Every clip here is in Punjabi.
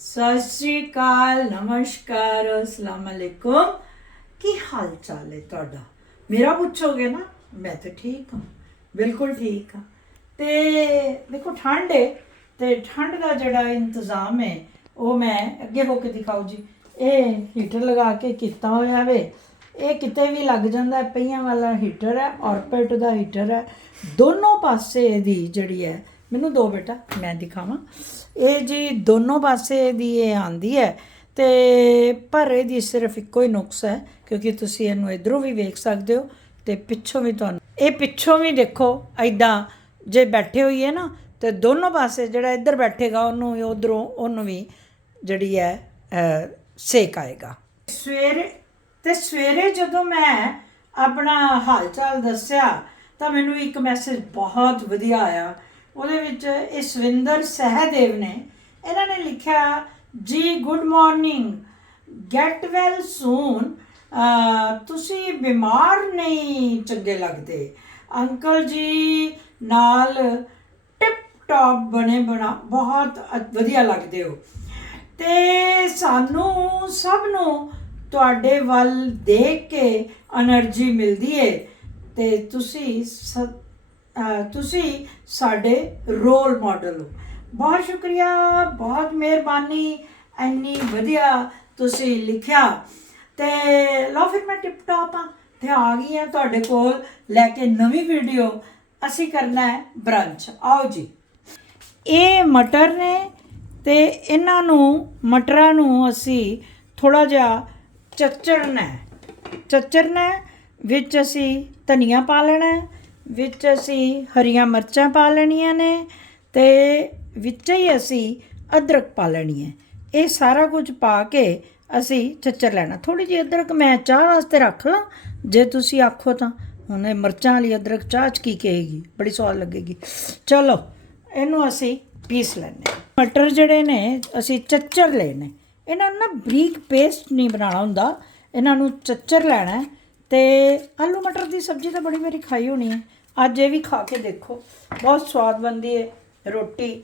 ਸਤਿ ਸ਼੍ਰੀ ਅਕਾਲ ਨਮਸਕਾਰ ਅਸਲਾਮ ਅਲੈਕੁਮ। ਕੀ ਹਾਲ ਚਾਲ ਹੈ ਤੁਹਾਡਾ? ਮੇਰਾ ਪੁੱਛੋਗੇ ਨਾ ਮੈਂ ਤਾਂ ਠੀਕ ਹਾਂ ਬਿਲਕੁਲ ਠੀਕ ਹਾਂ। ਤੇ ਦੇਖੋ ਠੰਡ ਹੈ ਤੇ ਠੰਡ ਦਾ ਜਿਹੜਾ ਇੰਤਜ਼ਾਮ ਹੈ ਉਹ ਮੈਂ ਅੱਗੇ ਹੋ ਕੇ ਦਿਖਾਉ ਜੀ। ਇਹ ਹੀਟਰ ਲਗਾ ਕੇ ਕੀਤਾ ਹੋਇਆ ਵੇ। ਇਹ ਕਿਤੇ ਵੀ ਲੱਗ ਜਾਂਦਾ ਹੈ, ਪਹੀਆਂ ਵਾਲਾ ਹੀਟਰ ਹੈ ਔਰਪਿਟ ਦਾ ਹੀਟਰ ਹੈ। ਦੋਨੋਂ ਪਾਸੇ ਇਹਦੀ ਜਿਹੜੀ ਹੈ ਮੈਨੂੰ ਦੋ ਬੇਟਾ, ਮੈਂ ਦਿਖਾਵਾਂ। ਇਹ ਜੀ ਦੋਨੋਂ ਪਾਸੇ ਦੀ ਇਹ ਆਂਦੀ ਹੈ ਤੇ ਪਰ ਇਹਦੀ ਸਿਰਫ ਇੱਕੋ ਹੀ ਨੁਕਸ ਹੈ, ਕਿਉਂਕਿ ਤੁਸੀਂ ਇਹਨੂੰ ਇਧਰੋਂ ਵੀ ਵੇਖ ਸਕਦੇ ਹੋ ਤੇ ਪਿੱਛੋਂ ਵੀ ਤੁਹਾਨੂੰ, ਇਹ ਪਿੱਛੋਂ ਵੀ ਦੇਖੋ ਐਦਾਂ ਜੇ ਬੈਠੇ ਹੋਈ ਹੈ ਨਾ, ਤੇ ਦੋਨੋਂ ਪਾਸੇ ਜਿਹੜਾ ਇੱਧਰ ਬੈਠੇਗਾ ਉਹਨੂੰ ਵੀ, ਉਧਰੋਂ ਉਹਨੂੰ ਵੀ ਜਿਹੜੀ ਹੈ ਸੇਕ ਆਏਗਾ। ਸਵੇਰੇ, ਤੇ ਸਵੇਰੇ ਜਦੋਂ ਮੈਂ ਆਪਣਾ ਹਾਲ ਚਾਲ ਦੱਸਿਆ, ਤਾਂ ਮੈਨੂੰ ਇੱਕ ਮੈਸੇਜ ਬਹੁਤ ਵਧੀਆ ਆਇਆ। ਉਹਦੇ ਵਿੱਚ ਇਹ ਸਵਿੰਦਰ ਸਹਦੇਵ ਨੇ, ਇਹਨਾਂ ਨੇ ਲਿਖਿਆ, ਜੀ, good morning. Get well soon. ਤੁਸੀਂ ਬਿਮਾਰ ਨਹੀਂ, ਚੰਗੇ ਲੱਗਦੇ। ਅੰਕਲ ਜੀ ਨਾਲ ਟਿਪ ਟਾਪ ਬਣੇ, ਬਣਾ, ਬਹੁਤ ਵਧੀਆ ਲੱਗਦੇ ਹੋ। ਤੇ ਸਾਨੂੰ ਸਭ ਨੂੰ ਤੁਹਾਡੇ ਵੱਲ ਦੇਖ ਕੇ એનર્ਜੀ ਮਿਲਦੀ ਏ। ਤੇ ਤੁਸੀਂ ਤੁਸੀਂ ਸਾਡੇ ਰੋਲ ਮਾਡਲ ਹੋ। ਬਹੁਤ ਸ਼ੁਕਰੀਆ ਬਹੁਤ ਮਿਹਰਬਾਨੀ ਇੰਨੀ ਵਧੀਆ ਤੁਸੀਂ ਲਿਖਿਆ। ਤੇ ਲਓ ਫਿਰ ਮੈਂ ਟਿਪ ਟਾਪ ਆ ਤੇ ਆ ਗਈ ਆ ਤੁਹਾਡੇ ਕੋਲ ਲੈ ਕੇ ਨਵੀਂ ਵੀਡੀਓ ਅਸੀਂ ਕਰਨਾ ਹੈ ਬ੍ਰੰਚ ਆਓ ਜੀ। ਇਹ ਮਟਰ ਨੇ ਤੇ ਇਹਨਾਂ ਨੂੰ ਮਟਰਾਂ ਨੂੰ ਅਸੀਂ ਥੋੜਾ ਜਿਹਾ ਚੱਚੜਨਾ ਹੈ। ਚੱਚੜਨਾ ਵਿੱਚ ਅਸੀਂ ਧਨੀਆ ਪਾ ਲੈਣਾ ਹੈ, ਵਿੱਚ ਅਸੀਂ ਹਰੀਆਂ ਮਿਰਚਾਂ ਪਾ ਲੈਣੀਆਂ ਨੇ ਤੇ ਵਿੱਚ ਹੀ ਅਸੀਂ ਅਦਰਕ ਪਾ ਲੈਣੀ ਹੈ। ਇਹ ਸਾਰਾ ਕੁਝ ਪਾ ਕੇ ਅਸੀਂ ਚੱਚਰ ਲੈਣਾ। ਥੋੜੀ ਜਿਹੀ ਅਦਰਕ ਮੈਂ ਚਾਹ ਵਾਸਤੇ ਰੱਖ ਲਾਂ। ਜੇ ਤੁਸੀਂ ਆਖੋ ਤਾਂ। ਹੁਣ ਇਹ ਮਿਰਚਾਂ ਵਾਲੀ ਅਦਰਕ ਚਾਹ ਚ ਕੀ ਕਹੇਗੀ? ਬੜੀ ਸਵਾਦ ਲੱਗੇਗੀ। ਚਲੋ, ਇਹਨੂੰ ਅਸੀਂ ਪੀਸ ਲੈਣੇ ਮਟਰ ਜਿਹੜੇ ਨੇ, ਅਸੀਂ ਚੱਚਰ ਲੈਣੇ ਇਹਨਾਂ ਨੂੰ ਨਾ ਬਰੀਕ ਪੇਸਟ ਨਹੀਂ ਬਣਾਉਣਾ ਹੁੰਦਾ। ਇਹਨਾਂ ਨੂੰ ਚੱਚਰ ਲੈਣਾ ਹੈ। ਤੇ ਆਲੂ ਮਟਰ ਦੀ ਸਬਜ਼ੀ ਤਾਂ ਬੜੀ ਵਾਰੀ ਖਾਈ ਹੋਣੀ ਹੈ। ਅੱਜ ਇਹ ਵੀ ਖਾ ਕੇ ਦੇਖੋ। ਬਹੁਤ ਸਵਾਦ ਬਣਦੀ ਹੈ ਰੋਟੀ।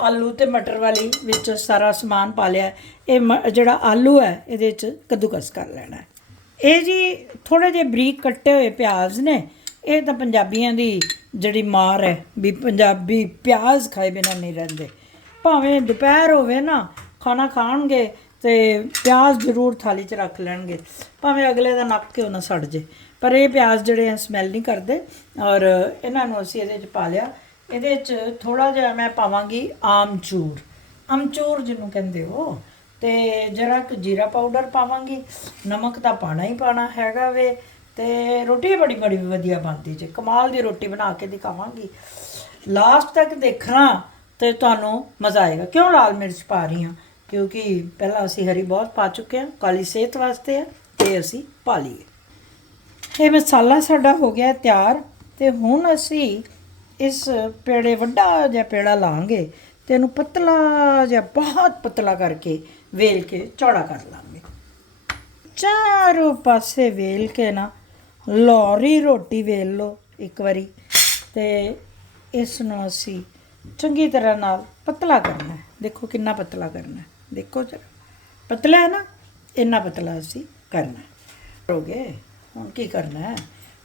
ਆਲੂ ਤੇ ਮਟਰ ਵਾਲੀ ਵਿੱਚ ਸਾਰਾ ਸਮਾਨ ਪਾ ਲਿਆ। ਇਹ ਮ- ਜਿਹੜਾ ਆਲੂ ਹੈ, ਇਹਦੇ ਵਿੱਚ ਕੱਦੂਕਸ ਕਰ ਲੈਣਾ ਇਹ ਜੀ ਥੋੜੇ ਜਿਹੇ ਬਰੀਕ ਕੱਟੇ ਹੋਏ ਪਿਆਜ਼ ਨੇ। ਇਹ ਤਾਂ ਪੰਜਾਬੀਆਂ ਦੀ ਜਿਹੜੀ ਮਾਰ ਹੈ ਵੀ ਪੰਜਾਬੀ ਪਿਆਜ਼ ਖਾਏ ਬਿਨਾਂ ਨਹੀਂ ਰਹਿੰਦੇ। ਭਾਵੇਂ ਦੁਪਹਿਰ ਹੋਵੇ ਨਾ, ਖਾਣਾ ਖਾਣਗੇ ਤੇ ਪਿਆਜ਼ ਜ਼ਰੂਰ ਥਾਲੀ 'ਚ ਰੱਖ ਲੈਣਗੇ। ਭਾਵੇਂ ਅਗਲੇ ਦਾ ਨੱਕ ਕਿਉਂ ਨਾ ਸੜ ਜੇ। ਪਰ ਇਹ ਪਿਆਜ਼ ਜਿਹੜੇ ਆ ਸਮੈਲ ਨਹੀਂ ਕਰਦੇ ਔਰ ਇਹਨਾਂ ਨੂੰ ਅਸੀਂ ਇਹਦੇ 'ਚ ਪਾ ਲਿਆ। ਇਹਦੇ 'ਚ ਥੋੜਾ ਜਿਹਾ ਮੈਂ ਪਾਵਾਂਗੀ ਆਮਚੂਰ। ਆਮਚੂਰ ਜਿਹਨੂੰ ਕਹਿੰਦੇ ਹੋ, ਤੇ ਜਰਾ ਕੁ ਜੀਰਾ ਪਾਊਡਰ ਪਾਵਾਂਗੀ। ਨਮਕ ਤਾਂ ਪਾਣਾ ਹੀ ਪਾਣਾ ਹੈਗਾ ਵੇ, ਤੇ ਰੋਟੀ ਬੜੀ ਬੜੀ ਵਧੀਆ ਬਣਦੀ ਜੇ। ਕਮਾਲ ਦੀ ਰੋਟੀ ਬਣਾ ਕੇ ਦਿਖਾਵਾਂਗੀ। ਲਾਸਟ ਤੱਕ ਦੇਖਣਾ ਤੇ ਤੁਹਾਨੂੰ ਮਜ਼ਾ ਆਏਗਾ। ਕਿਉਂ ਲਾਲ ਮਿਰਚ ਪਾ ਰਹੀ ਹਾਂ? ਕਿਉਂਕਿ ਪਹਿਲਾਂ ਅਸੀਂ ਹਰੀ ਬਹੁਤ ਪਾ ਚੁੱਕੇ ਹਾਂ, ਕਾਲੀ ਸਿਹਤ ਵਾਸਤੇ ਹੈ, ਤੇ ਅਸੀਂ ਪਾ ਲਈਏ। ਇਹ ਮਸਾਲਾ ਸਾਡਾ ਹੋ ਗਿਆ ਤਿਆਰ ਤੇ ਹੁਣ ਅਸੀਂ ਇਸ ਪੇੜੇ ਵੱਡਾ ਜਿਹਾ ਪੇੜਾ ਲਾਂਗੇ ਤੇ ਇਹਨੂੰ ਪਤਲਾ ਜਿਹਾ ਬਹੁਤ ਪਤਲਾ ਕਰਕੇ ਵੇਲ ਕੇ ਚੌੜਾ ਕਰ ਲਾਂਗੇ। ਚਾਰੋਂ ਪਾਸੇ ਵੇਲ ਕੇ ਨਾ ਲੋਰੀ ਰੋਟੀ ਵੇਲ ਲਓ ਇੱਕ ਵਾਰੀ ਤੇ ਇਸ ਨੂੰ ਅਸੀਂ ਚੰਗੀ ਤਰ੍ਹਾਂ ਨਾਲ ਪਤਲਾ ਕਰਨਾ ਹੈ। ਦੇਖੋ ਕਿੰਨਾ ਪਤਲਾ ਕਰਨਾ ਹੈ। ਦੇਖੋ ਜਰਾ। ਪਤਲਾ ਹੈ ਨਾ, ਇੰਨਾ ਪਤਲਾ ਅਸੀਂ ਕਰਨਾ ਹੋ। ਗਏ। ਹੁਣ ਕੀ ਕਰਨਾ ਹੈ?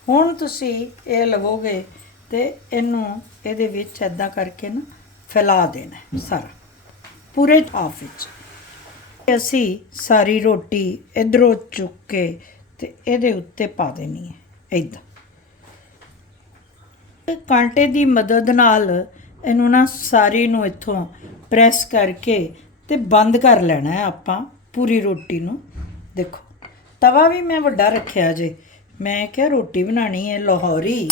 ਹੁਣ ਤੁਸੀਂ ਇਹ ਲਵੋਗੇ ਤੇ ਇਹਨੂੰ ਇਹਦੇ ਵਿੱਚ ਐਦਾਂ ਕਰਕੇ ਨਾ ਫੈਲਾ ਦੇਣਾ ਸਾਰਾ। ਪੂਰੇ ਹਾਫ ਵਿੱਚ। ਅਸੀਂ ਸਾਰੀ ਰੋਟੀ ਇਧਰੋਂ ਚੁੱਕ ਕੇ ਤੇ ਇਹਦੇ ਉੱਤੇ ਪਾ ਦੇਣੀ ਹੈ ਇਦਾਂ ਕਾਂਟੇ ਦੀ ਮਦਦ ਨਾਲ ਇਹਨੂੰ ਨਾ ਸਾਰੀ ਨੂੰ ਇੱਥੋਂ ਪ੍ਰੈਸ ਕਰਕੇ ਤੇ ਬੰਦ ਕਰ ਲੈਣਾ ਹੈ ਆਪਾਂ ਪੂਰੀ ਰੋਟੀ ਨੂੰ। ਦੇਖੋ ਤਵਾ ਵੀ ਮੈਂ ਵੱਡਾ ਰੱਖਿਆ ਜੇ। ਮੈਂ ਕਿਹਾ ਰੋਟੀ ਬਣਾਣੀ ਹੈ ਲਾਹੌਰੀ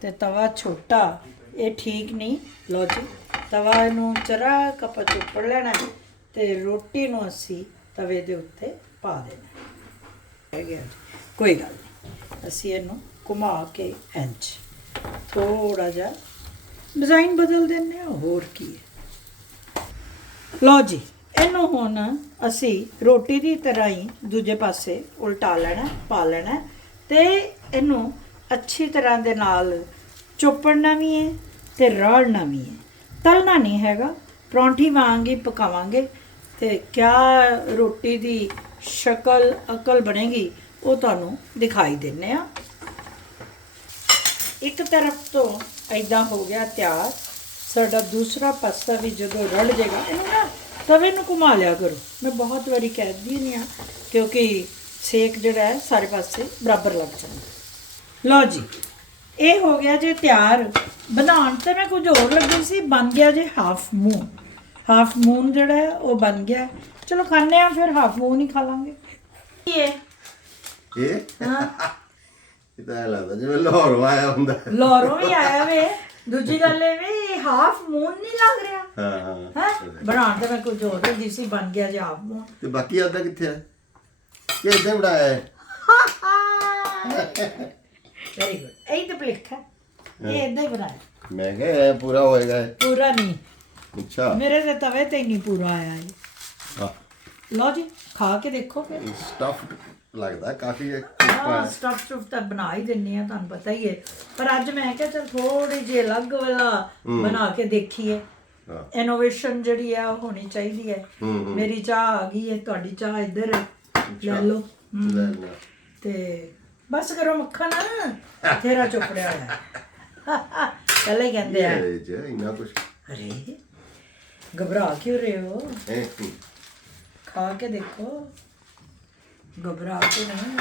ਤੇ ਤਵਾ ਛੋਟਾ। ਇਹ ਠੀਕ ਨਹੀਂ। ਲਓ ਜੀ, ਤਵਾ ਨੂੰ ਜਰਾ ਕਪ ਚੁੱਪੜ ਲੈਣਾ ਹੈ ਤੇ ਰੋਟੀ ਨੂੰ ਅਸੀਂ ਤਵੇ ਦੇ ਉੱਤੇ ਪਾ ਦੇਣਾ। ਹੈ ਗਿਆ ਜੀ। ਕੋਈ ਗੱਲ ਨਹੀਂ। ਅਸੀਂ ਇਹਨੂੰ ਘੁਮਾ ਕੇ ਇੰਚ ਥੋੜਾ ਜਿਹਾ ਡਿਜ਼ਾਈਨ ਬਦਲ ਦਿੰਨੇ ਆ ਹੋਰ ਕੀ ਹੈ ਲਓ ਜੀ ਇਹਨੂੰ ਹੁਣ ਅਸੀਂ ਰੋਟੀ ਦੀ ਤਰ੍ਹਾਂ ਹੀ ਦੂਜੇ ਪਾਸੇ ਉਲਟਾ ਲੈਣਾ, ਪਾ ਲੈਣਾ ਤੇ ਇਹਨੂੰ ਅੱਛੀ ਤਰ੍ਹਾਂ ਦੇ ਨਾਲ ਚੋਪੜਨਾ ਵੀ ਹੈ ਤੇ ਰੜਨਾ ਵੀ ਹੈ। ਤਲਣਾ ਨਹੀਂ ਹੈਗਾ, ਪਰੌਂਠੀ ਵਾਂਗ ਹੀ ਪਕਾਵਾਂਗੇ ਤੇ ਕਿਆ ਰੋਟੀ ਦੀ ਸ਼ਕਲ, ਅਕਲ ਬਣੇਗੀ, ਉਹ ਤੁਹਾਨੂੰ ਦਿਖਾਈ ਦਿੰਨੇ ਆ ਇੱਕ ਤਰਫ ਤੋਂ ਐਦਾਂ ਹੋ ਗਿਆ ਤਿਆਰ, ਸਾਡਾ ਦੂਸਰਾ ਪਾਸਾ ਵੀ ਜਦੋਂ ਰੜ ਜਾਏਗਾ ਇਹਨੂੰ ਨਾ ਤਵੇ ਨੂੰ ਘੁਮਾ ਲਿਆ ਕਰੋ। ਮੈਂ ਬਹੁਤ ਵਾਰੀ ਕਹਿਦੀ ਨਹੀਂ ਆ ਕਿਉਂਕਿ ਸੇਕ ਜਿਹੜਾ ਹੈ ਸਾਰੇ ਪਾਸੇ ਬਰਾਬਰ ਲੱਗ ਜਾਂਦਾ। ਲਓ ਜੀ ਇਹ ਹੋ ਗਿਆ ਜੇ ਤਿਆਰ। ਬਣਾਉਣ ਤੇ ਮੈਂ ਕੁਝ ਹੋਰ ਲੱਗੀ ਸੀ ਬਣ ਗਿਆ ਜੇ ਹਾਫ ਮੂਨ ਹਾਫ ਮੂਨ ਜਿਹੜਾ ਹੈ ਉਹ ਬਣ ਗਿਆ। ਚਲੋ ਖਾਣੇ ਆ ਫਿਰ ਹਾਫ ਮੂਨ ਹੀ ਖਾ ਲਾਂਗੇ। ਕੀ ਹੈ। ਇਹ ਇਹ ਤਾਂ ਲੱਗਦਾ ਜਿਵੇਂ ਲਾਹੌਰ ਆਇਆ ਹੁੰਦਾ। ਲੋਰੋਂ ਵੀ ਆਇਆ ਵੇ। ਦੂਜੀ ਗੱਲ ਇਹ ਵੀ ਹਾਫ ਮੂਨ ਨਹੀਂ ਲੱਗ ਰਿਹਾ। ਹਾਂ ਹਾਂ ਹੈ? ਬਣਾਉਣ ਤੇ ਮੈਂ ਕੁਝ ਹੋਰ ਲੱਗੀ ਸੀ ਬਣ ਗਿਆ ਜੇ ਹਾਫ ਮੂਨ ਤੇ ਬਾਕੀ ਆਦਾ ਕਿੱਥੇ ਹੈ ਕਿ ਇਦਾਂ ਬਣਾਇਆ ਹੈ। ਵੈਰੀ ਗੁੱਡ ਇਹ ਤਾਂ ਭਲੇਖਾ ਇਹ ਇਦਾਂ ਹੀ ਬਣਾਇਆ। ਮੈਂ ਕਿਹਾ ਇਹ ਪੂਰਾ ਹੋਏਗਾ ਇਹ। ਪੂਰਾ ਨਹੀਂ। ਅੱਛਾ। ਮੇਰੇ ਤੇ ਤਵੇ ਤੇ ਹੀ ਨਹੀਂ ਪੂਰਾ ਆਇਆ ਇਹ। ਲਓ ਜੀ ਖਾ ਕੇ ਦੇਖੋ ਫਿਰ। ਸਟਫਡ ਲੱਗਦਾ ਕਾਫੀ ਹੈ ਹਾਂ ਸਟਫ ਸਟਫ ਤਾਂ ਬਣਾ ਹੀ ਦਿੰਨੀ ਆ ਤੁਹਾਨੂੰ ਪਤਾ ਹੀ ਹੈ। ਪਰ ਅੱਜ ਮੈਂ ਕਿਹਾ ਚਲ ਥੋੜੀ ਜਿਹੀ ਅਲੱਗ ਵਾਲਾ ਬਣਾ ਕੇ ਦੇਖੀਏ। ਹਾਂ। ਇਨੋਵੇਸ਼ਨ ਜਿਹੜੀ ਆ ਉਹ ਹੋਣੀ ਚਾਹੀਦੀ ਹੈ। ਮੇਰੀ ਚਾਹ ਆ ਗਈ ਹੈ ਤੁਹਾਡੀ ਚਾਹ ਇੱਧਰ ਹੈ ਲੈ ਲਓ। ਹਮ, ਲੈ ਲੈ। ਤੇ ਬਸ ਕਰੋ ਮੱਖਣ। ਤੇਰਾ ਚੁੱਪੜਿਆ ਹੋਇਆ। ਪਹਿਲਾਂ ਹੀ ਕਹਿੰਦੇ ਆ। ਇਹ ਜੇ ਇੰਨਾ ਕੁਝ ਅਰੇ ਘਬਰਾ ਕਿਉਂ ਰਹੇ ਹੈ। ਖਾ ਕੇ ਦੇਖੋ। ਘਬਰਾ ਕੇ ਨਹੀਂ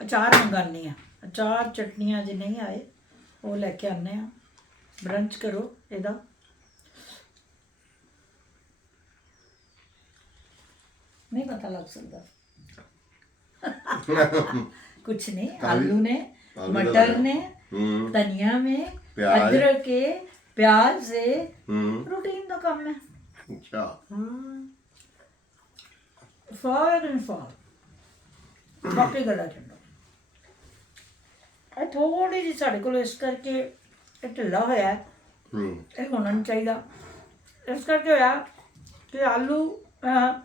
ਅਚਾਰ ਮੰਗਾਨੀ ਆ ਅਚਾਰ ਚਟਨੀਆਂ ਜੇ ਨਹੀਂ ਆਏ ਉਹ ਲੈ ਕੇ ਆਨੇ ਆ ਬ੍ਰੰਚ ਕਰੋ ਇਹਦਾ ਨਹੀਂ ਪਤਾ ਲੱਗ ਸਕਦਾ कुछ नहीं आलू ने आलू मटर डाला। ने ਹੂੰ धनिया में प्याज। अदरक के प्याज से ਹੂੰ रूटीन का काम है ਅੱਛਾ ਫਾਰ ਐਂਡ ਫਾਰ ਬਾਕੀ ਗੱਲਾਂ ਛੱਡੋ ਇਹ ਥੋੜੀ ਜਿਹੀ ਸਾਡੇ ਕੋਲ ਇਸ ਕਰਕੇ ਇਹ ਢਿੱਲਾ ਹੋਇਆ। ਹੈ। ਹੂੰ ਇਹ ਹੋਣਾ ਨਹੀਂ ਚਾਹੀਦਾ। ਇਸ ਕਰਕੇ ਹੋਇਆ ਕਿ ਆਲੂ ਅਹ,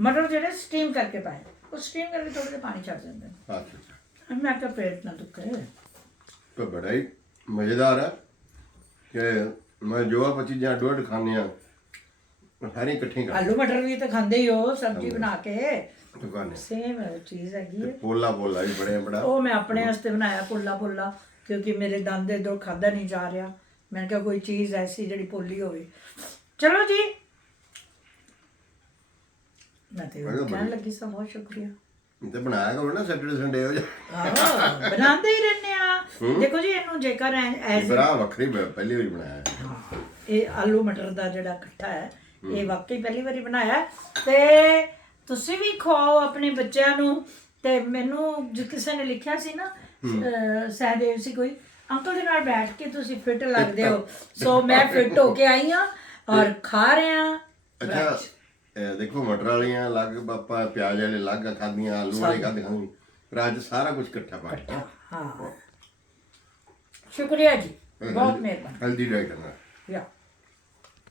ਮਟਰ ਜਿਹੜੇ ਸਟੀਮ ਕਰਕੇ ਪਾਏ। ਉਹ ਸਟੀਮ ਕਰਕੇ ਥੋੜੇ ਜਿਹਾ ਪਾਣੀ ਛੱਡ ਦਿੰਦੇ ਨੇ। ਅੱਛਾ ਮੈਂ ਕਿਹਾ ਪੇਟ ਨਾ ਦੁਖੇ। ਤਾਂ ਬੜਾ ਹੀ ਮਜ਼ੇਦਾਰ ਹੈ ਕਿ ਮੈਂ ਜੋ ਆਪਾਂ ਚੀਜ਼ਾਂ ਅੱਡੋ ਅੱਡ ਖਾਂਦੇ ਆ ਸਾਰੀ ਇਕੱਠੀ ਕਰ ਆਲੂ ਮਟਰ ਵੀ ਤਾਂ ਖਾਂਦੇ ਹੀ ਹੋ ਸਬਜ਼ੀ ਬਣਾ ਕੇ। ਦੁਕਾਨੇ ਸੇਮ ਚੀਜ਼ ਹੈਗੀ ਹੈ। ਪੋਲਾ ਪੋਲਾ ਵੀ ਬੜੇ ਬੜਾ। ਉਹ ਮੈਂ ਆਪਣੇ ਵਾਸਤੇ ਬਣਾਇਆ ਪੁੱਲਾ ਪੁੱਲਾ ਕਿਉਂਕਿ ਮੇਰੇ ਦੰਦ ਇਧਰੋਂ ਖਾਦਾ ਨਹੀਂ ਜਾ ਰਿਹਾ। ਮੈਂ ਕਿਹਾ ਕੋਈ ਚੀਜ਼ ਐਸੀ ਜਿਹੜੀ ਪੋਲੀ ਹੋਵੇ। ਚਲੋ ਜੀ। ਮੈਂ ਤੇ ਕਹਿਣ ਲੱਗੀ ਸਾ ਬਹੁਤ ਸ਼ੁਕਰੀਆ। ਤੇ ਬਣਾਇਆ ਕਰੋ ਨਾ ਸੈਟਰਡੇ ਸੰਡੇ ਹੋ ਜਾ। ਬਣਾਉਂਦੇ ਹੀ ਰਹਿੰਦੇ ਆ। ਦੇਖੋ ਜੀ ਇਹਨੂੰ ਜੇਕਰ ਐਜ਼ ਬੜਾ ਵੱਖਰੀ ਪਹਿਲੀ ਵਾਰੀ ਬਣਾਇਆ। ਇਹ ਆਲੂ ਮਟਰ ਦਾ ਜਿਹੜਾ ਇਕੱਠਾ ਹੈ ਇਹ ਵਾਕਈ ਪਹਿਲੀ ਵਾਰੀ ਬਣਾਇਆ। ਤੇ ਤੁਸੀਂ ਵੀ ਖਵਾਓ ਆਪਣੇ ਬੱਚਿਆਂ ਨੂੰ। ਤੇ ਮੈਨੂੰ ਜਿ ਕਿਸੇ ਨੇ ਲਿਖਿਆ ਸੀ ਨਾ ਅਹ, ਸਹਿਦੇਵ ਸੀ ਕੋਈ ਅੰਕਲ ਦੇ ਨਾਲ ਬੈਠ ਕੇ ਤੁਸੀਂ ਫਿੱਟ ਲੱਗਦੇ ਹੋ। ਸੋ ਮੈਂ ਫਿੱਟ ਹੋ ਕੇ ਆਈ ਹਾਂ ਔਰ ਖਾ ਰਹੇ ਅੱਛਾ ਇਹ ਦੇਖੋ ਮਟਰ ਵਾਲੀਆਂ ਅਲੱਗ ਬਾਪਾ ਪਿਆਜ਼ ਵਾਲੇ ਅਲੱਗ ਖਾਦੀਆਂ ਆਲੂ ਵਾਲੇ ਖਾਦੀਆਂ ਪਰ ਅੱਜ ਸਾਰਾ ਕੁਝ ਇਕੱਠਾ ਪਾ ਦਿੱਤਾ ਹਾਂ। ਸ਼ੁਕਰੀਆ ਜੀ ਬਹੁਤ ਮਿਹਰਬਾਨੀ। ਹਲਦੀ ਡਾਈ ਕਰਨਾ ਯਾ